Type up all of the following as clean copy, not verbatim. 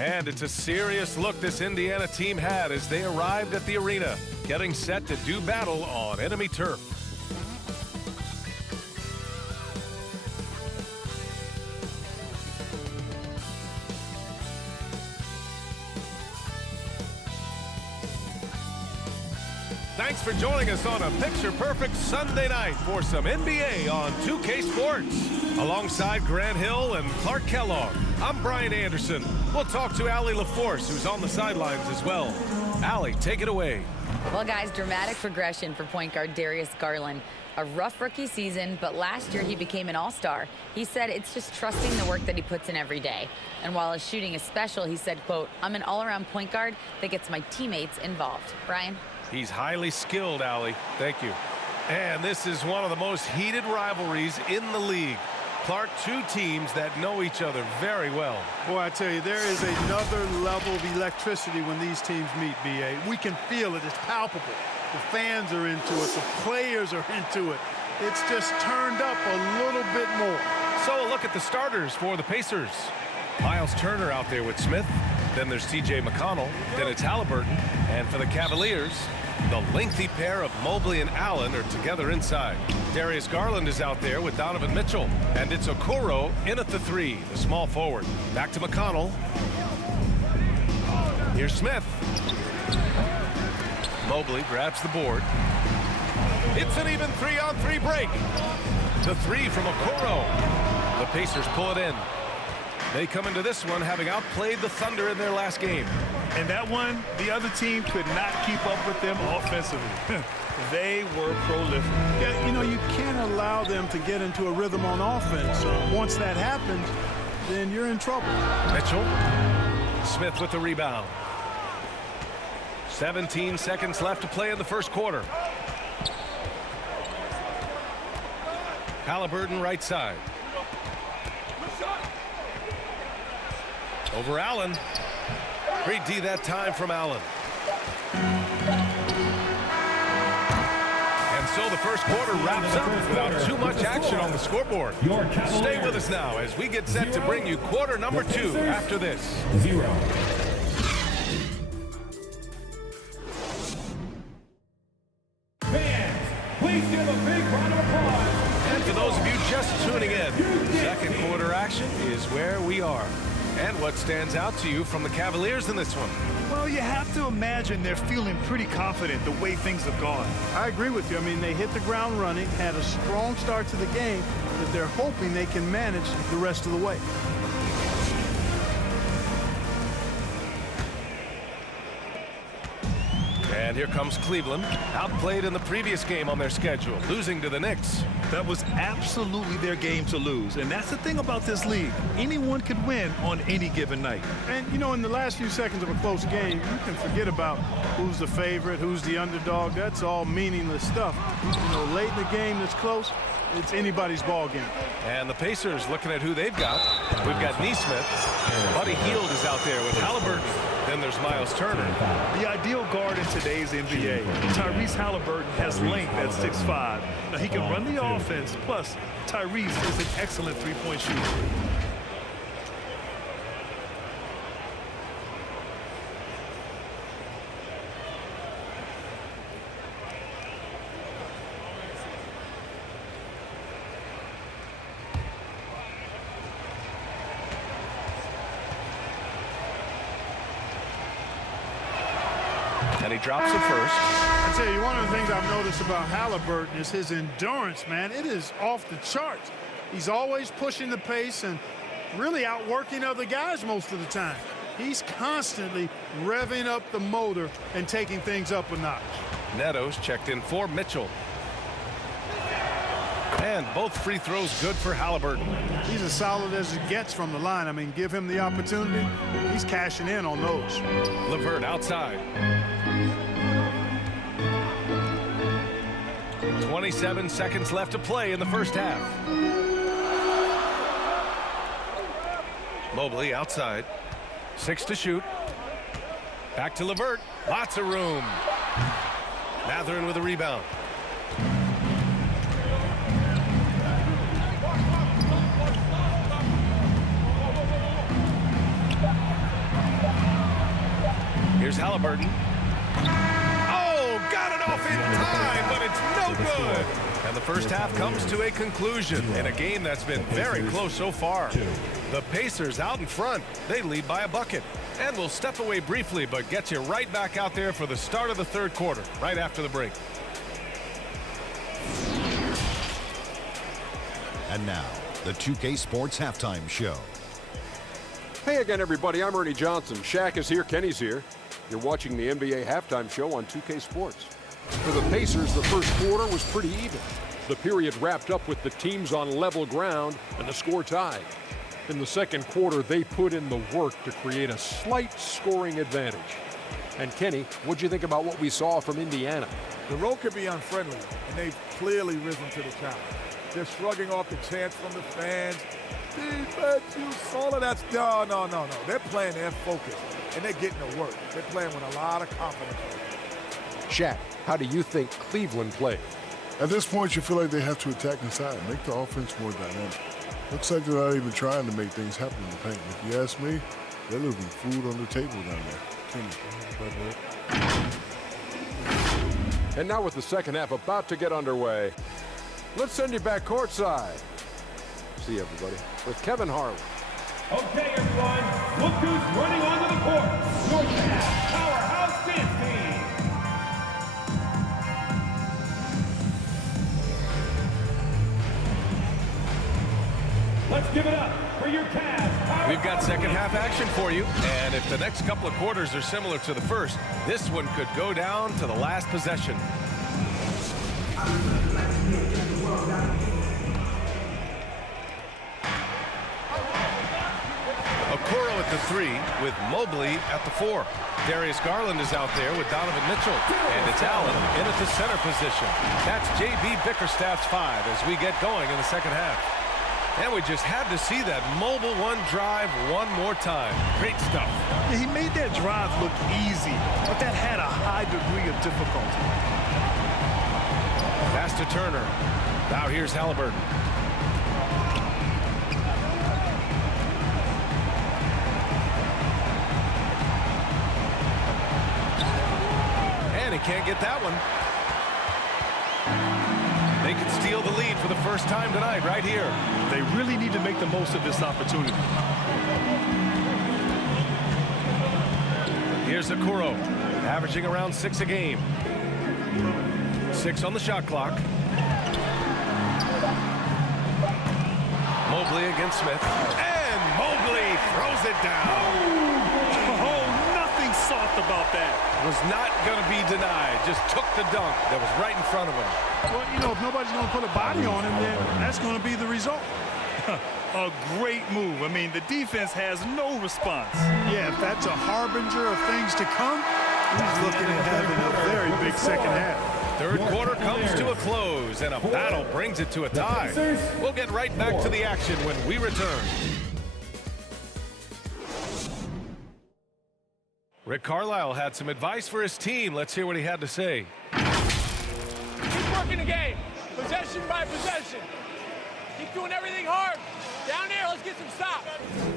And it's a serious look this Indiana team had as they arrived at the arena, getting set to do battle on enemy turf. Thanks for joining us on a picture-perfect Sunday night for some NBA on 2K Sports. Alongside Grant Hill and Clark Kellogg, I'm Brian Anderson. We'll talk to Allie LaForce, who's on the sidelines as well. Allie, take it away. Well, guys, dramatic progression for point guard Darius Garland. A rough rookie season, but last year he became an all-star. He said it's just trusting the work that he puts in every day. And while his shooting is special, he said, quote, "I'm an all-around point guard that gets my teammates involved." Brian? He's highly skilled, Allie. Thank you. And this is one of the most heated rivalries in the league. Clark, two teams that know each other very well. Boy, I tell you, there is another level of electricity when these teams meet, B.A. We can feel it. It's palpable. The fans are into it. The players are into it. It's just turned up a little bit more. So a look at the starters for the Pacers. Miles Turner out there with Smith. Then there's T.J. McConnell. Then it's Halliburton. And for the Cavaliers, the lengthy pair of Mobley and Allen are together inside. Darius Garland is out there with Donovan Mitchell. And it's Okoro in at the three, the small forward. Back to McConnell. Here's Smith. Mobley grabs the board. It's an even 3-on-3 break. The three from Okoro. The Pacers pull it in. They come into this one having outplayed the Thunder in their last game. And that one, the other team could not keep up with them offensively. They were prolific. Yeah, you know, you can't allow them to get into a rhythm on offense. Once that happens, then you're in trouble. Mitchell. Smith with the rebound. 17 seconds left to play in the first quarter. Halliburton right side. Over Allen. Great D that time from Allen. And so the first quarter wraps up without too much action on the scoreboard. Stay with us now as we get set to bring you quarter number 2 after this. 0. Fans, please give a big round of applause. And for those of you just tuning in, second quarter action is where we are. And what stands out to you from the Cavaliers in this one? Well, you have to imagine they're feeling pretty confident the way things have gone. I agree with you. I mean, they hit the ground running, had a strong start to the game that they're hoping they can manage the rest of the way. And here comes Cleveland, outplayed in the previous game on their schedule, losing to the Knicks. That was absolutely their game to lose. And that's the thing about this league. Anyone could win on any given night. And, you know, in the last few seconds of a close game, you can forget about who's the favorite, who's the underdog. That's all meaningless stuff. You know, late in the game that's close, it's anybody's ball game. And the Pacers looking at who they've got. We've got Nesmith. Buddy Hield is out there with Halliburton. Then there's Miles Turner. The ideal guard in today's NBA. Tyrese Halliburton has length at 6'5". Now he can run the offense. Plus, Tyrese is an excellent three-point shooter. And he drops it first. I tell you, one of the things I've noticed about Halliburton is his endurance, man. It is off the charts. He's always pushing the pace and really outworking other guys most of the time. He's constantly revving up the motor and taking things up a notch. Neto's checked in for Mitchell. And both free throws good for Halliburton. He's as solid as it gets from the line. I mean, give him the opportunity. He's cashing in on those. LeVert outside. 27 seconds left to play in the first half. Mobley outside. 6 to shoot. Back to LeVert. Lots of room. Mathurin with a rebound. Here's Halliburton. Oh, got it off in time, but it's no good. And the first half comes to a conclusion in a game that's been very close so far. The Pacers out in front. They lead by a bucket. And we'll step away briefly, but get you right back out there for the start of the third quarter, right after the break. And now, the 2K Sports Halftime Show. Hey again, everybody. I'm Ernie Johnson. Shaq is here. Kenny's here. You're watching the NBA Halftime Show on 2K Sports. For the Pacers, the first quarter was pretty even. The period wrapped up with the teams on level ground and the score tied. In the second quarter, they put in the work to create a slight scoring advantage. And Kenny, what'd you think about what we saw from Indiana? The road can be unfriendly, and they've clearly risen to the challenge. They're shrugging off the chants from the fans. Defense, you saw it. That's no. They're playing their focus, and they're getting to work. They're playing with a lot of confidence. Shaq, how do you think Cleveland played? At this point, you feel like they have to attack inside, make the offense more dynamic. Looks like they're not even trying to make things happen in the paint. If you ask me, they're leaving food on the table down there. And now with the second half about to get underway, let's send you back courtside. See you, everybody, with Kevin Harlan. Okay, everyone, look who's running onto the court. Your Cavs powerhouse dance team. Let's give it up for your Cavs. We've got second half action for you, and if the next couple of quarters are similar to the first, this one could go down to the last possession. Okoro at the 3 with Mobley at the 4. Darius Garland is out there with Donovan Mitchell, and it's Allen in at the center position. That's J.B. Bickerstaff's 5 as we get going in the second half. And we just had to see that mobile one drive one more time. Great stuff. Yeah, he made that drive look easy, but that had a high degree of difficulty. Pass to Turner. Now here's Halliburton. And he can't get that one. They can steal the lead for the first time tonight right here. They really need to make the most of this opportunity. Here's Okoro, averaging around 6 a game. 6 on the shot clock. Mobley against Smith. And Mobley throws it down. Oh, nothing soft about that. Was not going to be denied. Just took the dunk that was right in front of him. Well, you know, if nobody's going to put a body on him, then that's going to be the result. A great move. I mean, the defense has no response. Yeah, if that's a harbinger of things to come, he's looking at having a very big second half. Third quarter comes to a close, and a battle brings it to a tie. We'll get right back to the action when we return. Rick Carlisle had some advice for his team. Let's hear what he had to say. Keep working the game, possession by possession. Keep doing everything hard. Down there, let's get some stops.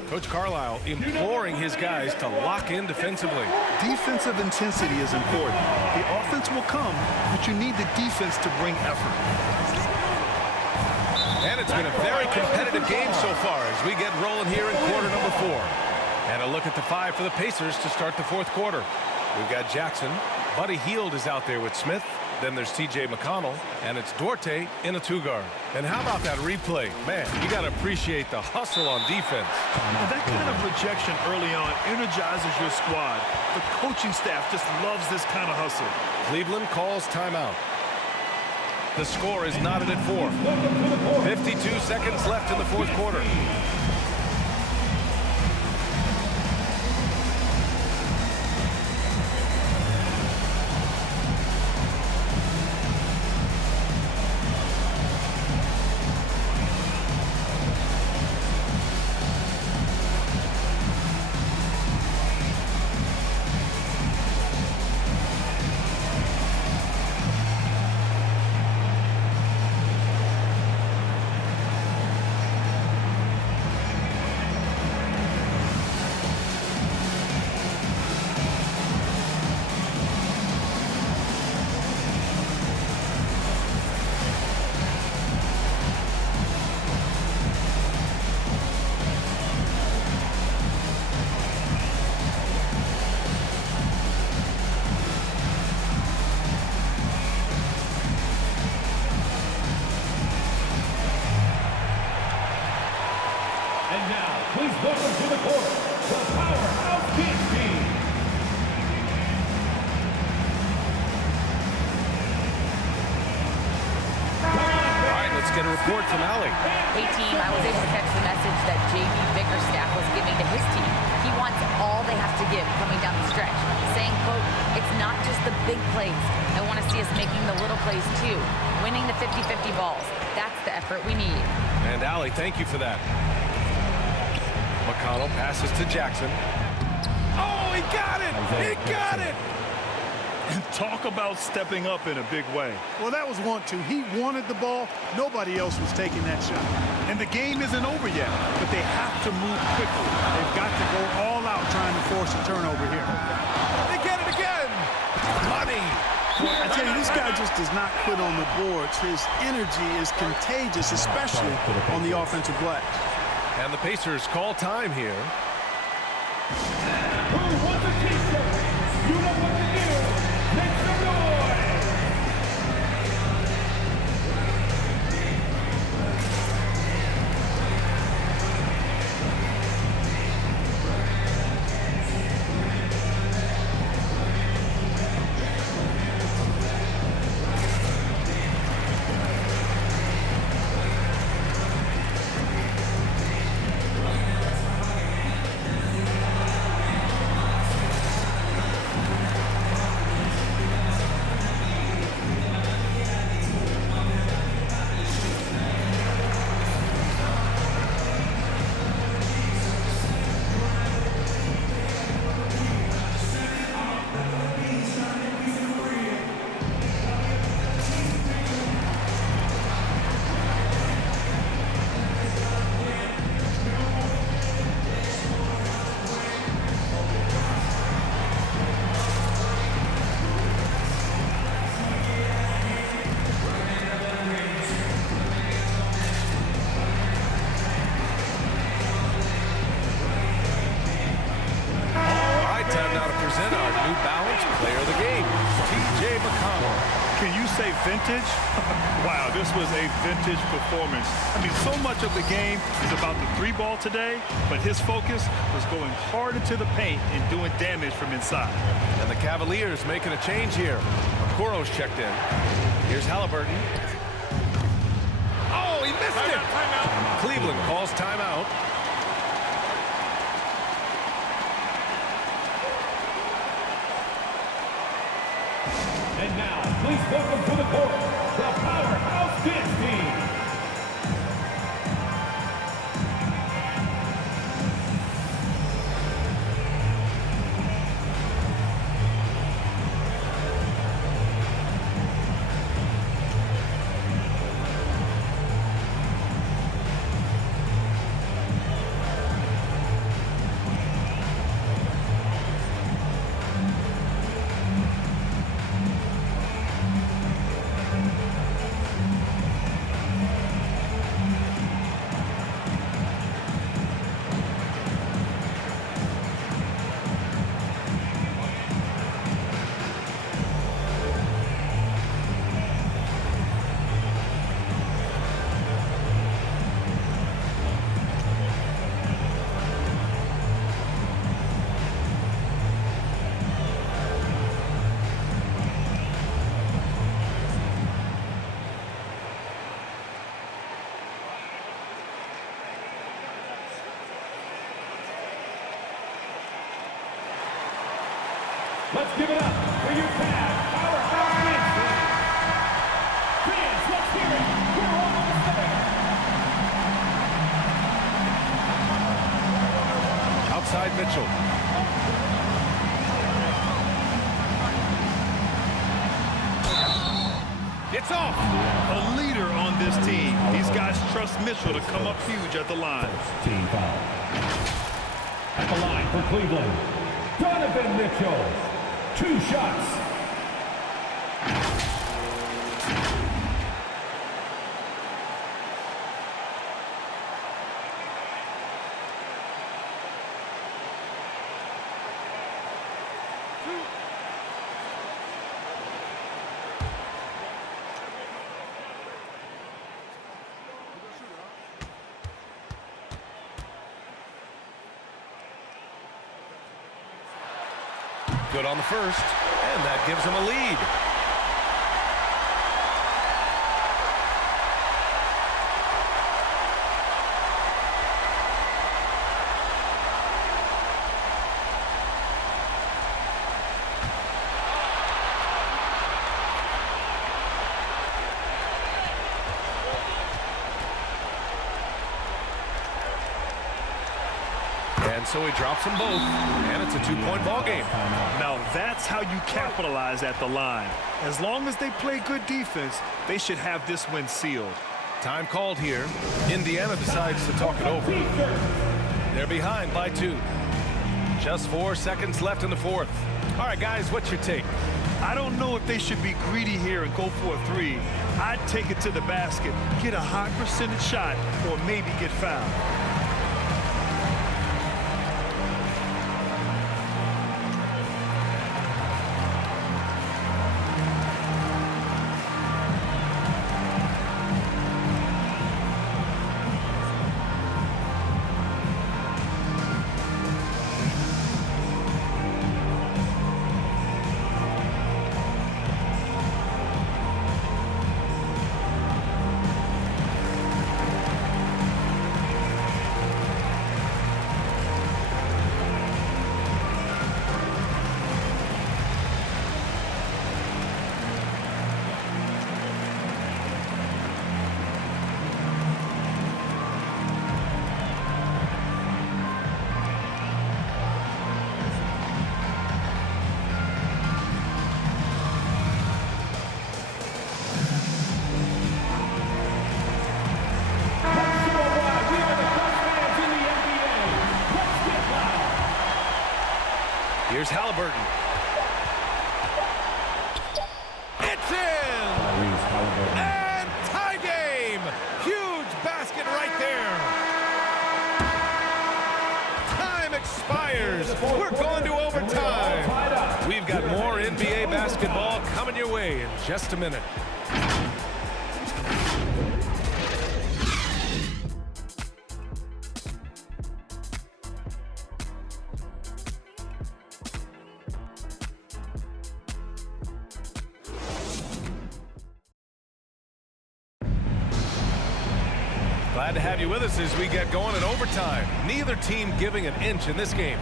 Coach Carlisle imploring his guys to lock in defensively. Defensive intensity is important. The offense will come, but you need the defense to bring effort. And it's been a very competitive game so far as we get rolling here in quarter number 4. And a look at the 5 for the Pacers to start the fourth quarter. We've got Jackson. Buddy Hield is out there with Smith. Then there's T.J. McConnell, and it's Duarte in a 2-guard. And how about that replay? Man, you got to appreciate the hustle on defense. Now, that kind of rejection early on energizes your squad. The coaching staff just loves this kind of hustle. Cleveland calls timeout. The score is knotted at 4. 52 seconds left in the fourth quarter. court from Allie. Hey team, I was able to catch the message that J.B. Bickerstaff was giving to his team. He wants all they have to give coming down the stretch, saying, quote, it's not just the big plays. I want to see us making the little plays too, winning the 50-50 balls. That's the effort we need. And Allie, thank you for that. McConnell passes to Jackson. Oh, he got it! He got it! And talk about stepping up in a big way. Well, that was 1-2. He wanted the ball. Nobody else was taking that shot. And the game isn't over yet, but they have to move quickly. They've got to go all out trying to force a turnover here. They get it again! Money! I tell you, this guy just does not quit on the boards. His energy is contagious, especially on the offensive glass. And the Pacers call time here. Who wants a t-shirt? You know what to do. Make some noise. Vintage? Wow, this was a vintage performance. I mean, so much of the game is about the three ball today, but his focus was going hard into the paint and doing damage from inside. And the Cavaliers making a change here. Okoro's checked in. Here's Halliburton. Oh, he missed it! Timeout. Cleveland calls timeout. And now, please welcome to the court, the Powerhouse Dance Team. Let's give it up for your Cavs Powerhouse Dance Team. Fans, let's hear it. We're all on the stage. Outside Mitchell. It's off. A leader on this team. These guys trust Mitchell to come up huge at the line. Team foul. At the line for Cleveland, Donovan Mitchell. 2 shots. Good on the first, and that gives him a lead. And so he drops them both, and it's a 2-point ball game. Now that's how you capitalize at the line. As long as they play good defense, they should have this win sealed. Time called here. Indiana decides to talk it over. They're behind by 2. Just 4 seconds left in the fourth. All right, guys, what's your take? I don't know if they should be greedy here and go for a 3. I'd take it to the basket, get a high percentage shot, or maybe get fouled. Here's Halliburton. It's in! And tie game! Huge basket right there. Time expires. We're going to overtime. We've got more NBA basketball coming your way in just a minute. Glad to have you with us as we get going in overtime. Neither team giving an inch in this game.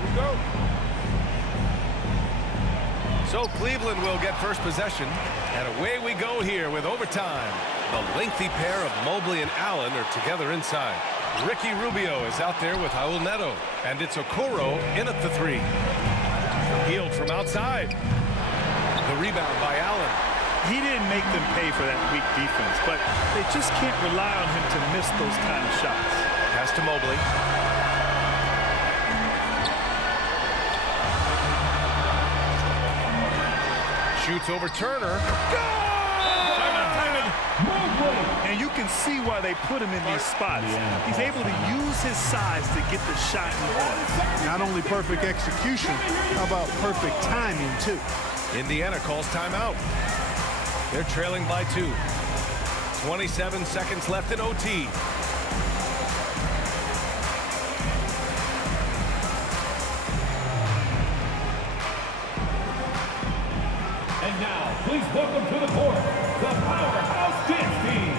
Here we go. So Cleveland will get first possession. And away we go here with overtime. The lengthy pair of Mobley and Allen are together inside. Ricky Rubio is out there with Raul Neto. And it's Okoro in at the 3. Healed from outside. The rebound by Allen. He didn't make them pay for that weak defense, but they just can't rely on him to miss those kind of shots. Pass to Mobley. Shoots over Turner. Good! And you can see why they put him in these spots. He's able to use his size to get the shot he wants. Not only perfect execution, how about perfect timing, too? Indiana calls timeout. They're trailing by 2. 27 seconds left in OT. And now, please welcome to the court, the Powerhouse Dance Team.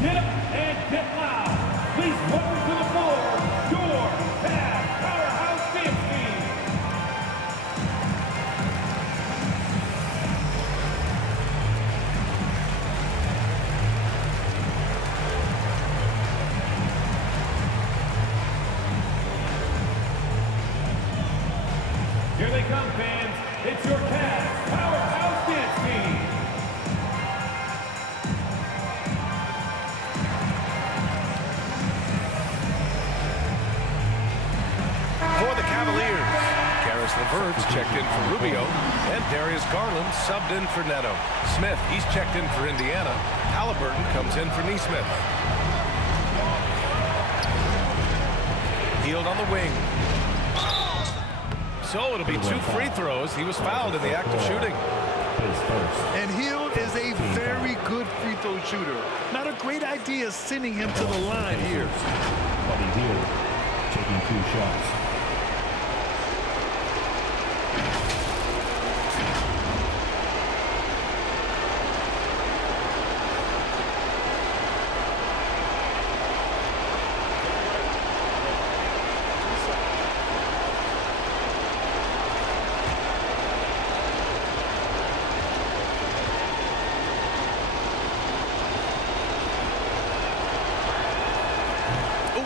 Get up and get loud. Please welcome to the floor, your Cavs Powerhouse Dance Team. Here they come, fans. It's your Cavs Powerhouse Dance Team. For the Cavaliers, Karis LeVert's checked in for Rubio, and Darius Garland subbed in for Neto. Smith, he's checked in for Indiana. Halliburton comes in for Nesmith. Healed on the wing. So it'll be 2 free throws. He was fouled in the act of shooting. And Hield is a very good free throw shooter. Not a great idea sending him to the line here. Buddy Hield taking 2 shots.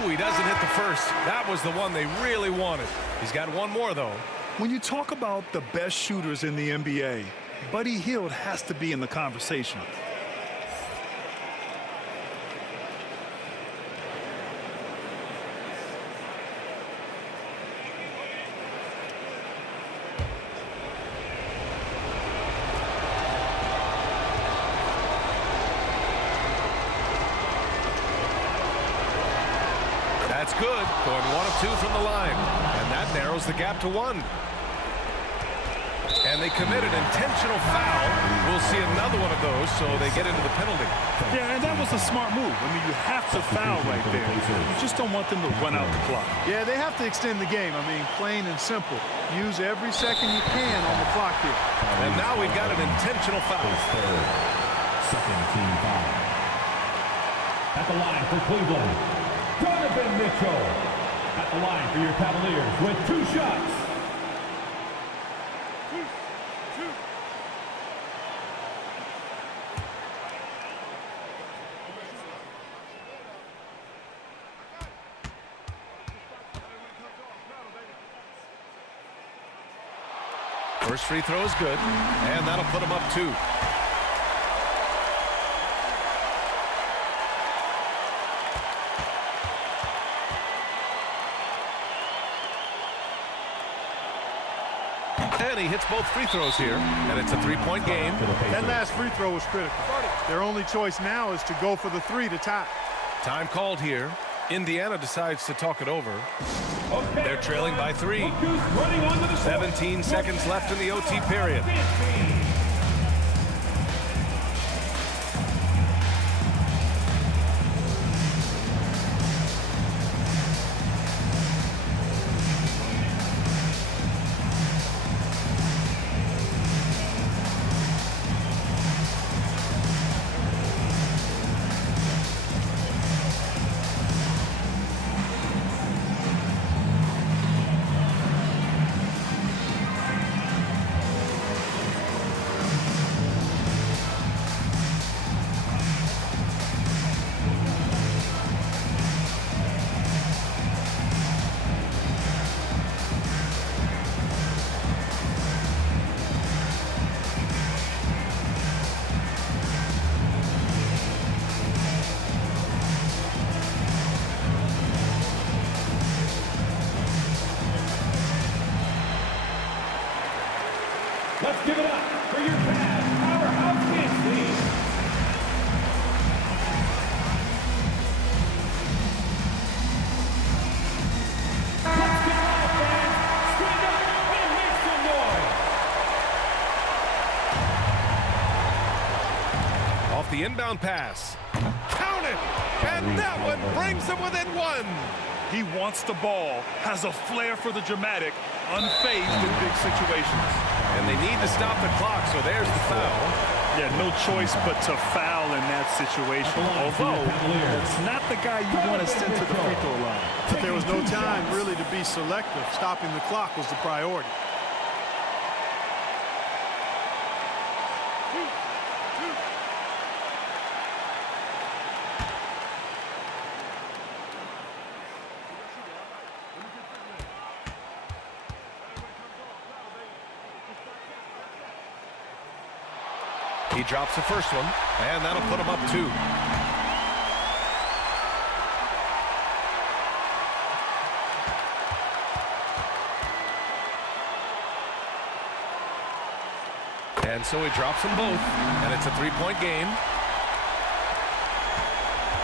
Ooh, he doesn't hit the first. That was the one they really wanted. He's got one more, though. When you talk about the best shooters in the NBA, Buddy Hield has to be in the conversation. That's good. Going 1 of 2 from the line. And that narrows the gap to 1. And they commit an intentional foul. We'll see another one of those, so they get into the penalty. Yeah, and that was a smart move. I mean, you have to foul right there. You just don't want them to run out the clock. Yeah, they have to extend the game. I mean, plain and simple. Use every second you can on the clock here. And now we've got an intentional foul. Second team foul. At the line for Cleveland, Donovan Mitchell. At the line for your Cavaliers with 2 shots. First free throw is good, and that'll put him up 2. And he hits both free throws here, and it's a 3-point game. That last free throw was critical. Their only choice now is to go for the 3 to tie. Time called here. Indiana decides to talk it over. They're trailing by 3. 17 seconds left in the OT period. Let's give it up for your Cavs powerhouse dance team. Let's get loud, fans. Stand up and make some noise. Off the inbound pass. Count it! And that one brings them within 1. He wants the ball, has a flair for the dramatic, unfazed in big situations. And they need to stop the clock, so there's the foul. Yeah, no choice but to foul in that situation. Although, it's not the guy you want to send to the free throw line. But there was no time really to be selective. Stopping the clock was the priority. He drops the first one, and that'll put him up 2. And so he drops them both, and it's a 3-point game.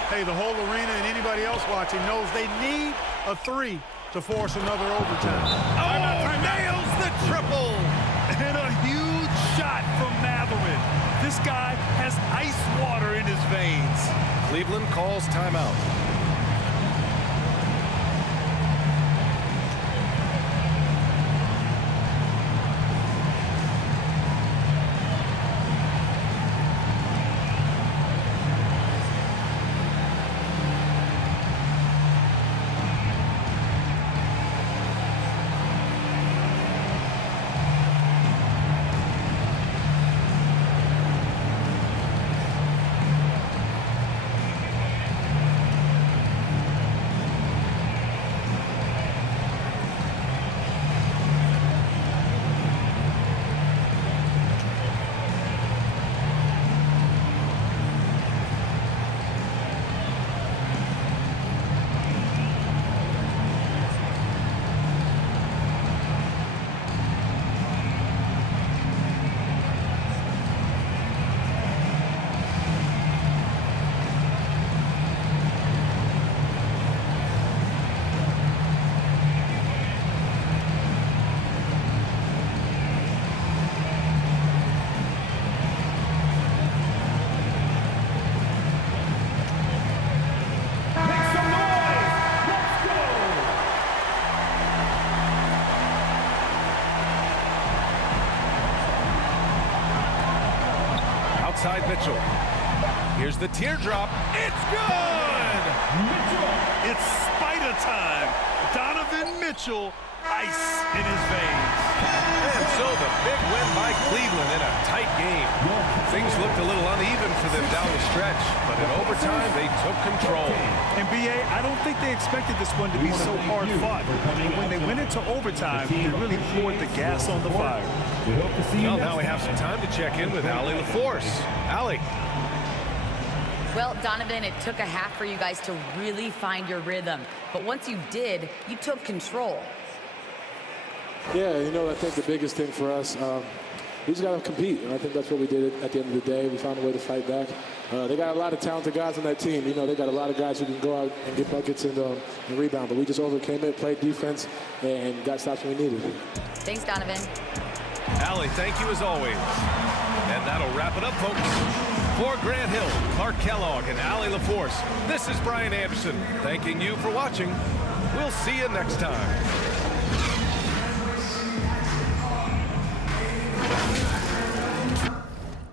Hey, the whole arena and anybody else watching knows they need a 3 to force another overtime. Oh, nails the triple! And a huge shot from Matherman. This guy has ice water in his veins. Cleveland calls timeout. inside Mitchell. Here's the teardrop. It's good! It's spider time. Donovan Mitchell, ice in his veins. And so the big win by Cleveland in a tight game. Things looked a little uneven for them down the stretch, but in overtime, they took control. And B.A., I don't think they expected this one to be so hard fought. When they went into overtime, they really poured the gas on the fire. Well, now we have some time to check in with Allie LaForce. Allie. Well, Donovan, it took a half for you guys to really find your rhythm. But once you did, you took control. Yeah, you know, I think the biggest thing for us, we just got to compete. And I think that's what we did at the end of the day. We found a way to fight back. They got a lot of talented guys on that team. You know, they got a lot of guys who can go out and get buckets and rebound. But we just overcame it, played defense, and got stops when we needed. Thanks, Donovan. Allie, thank you as always. And that'll wrap it up, folks. For Grant Hill, Clark Kellogg, and Allie LaForce, this is Brian Anderson thanking you for watching. We'll see you next time.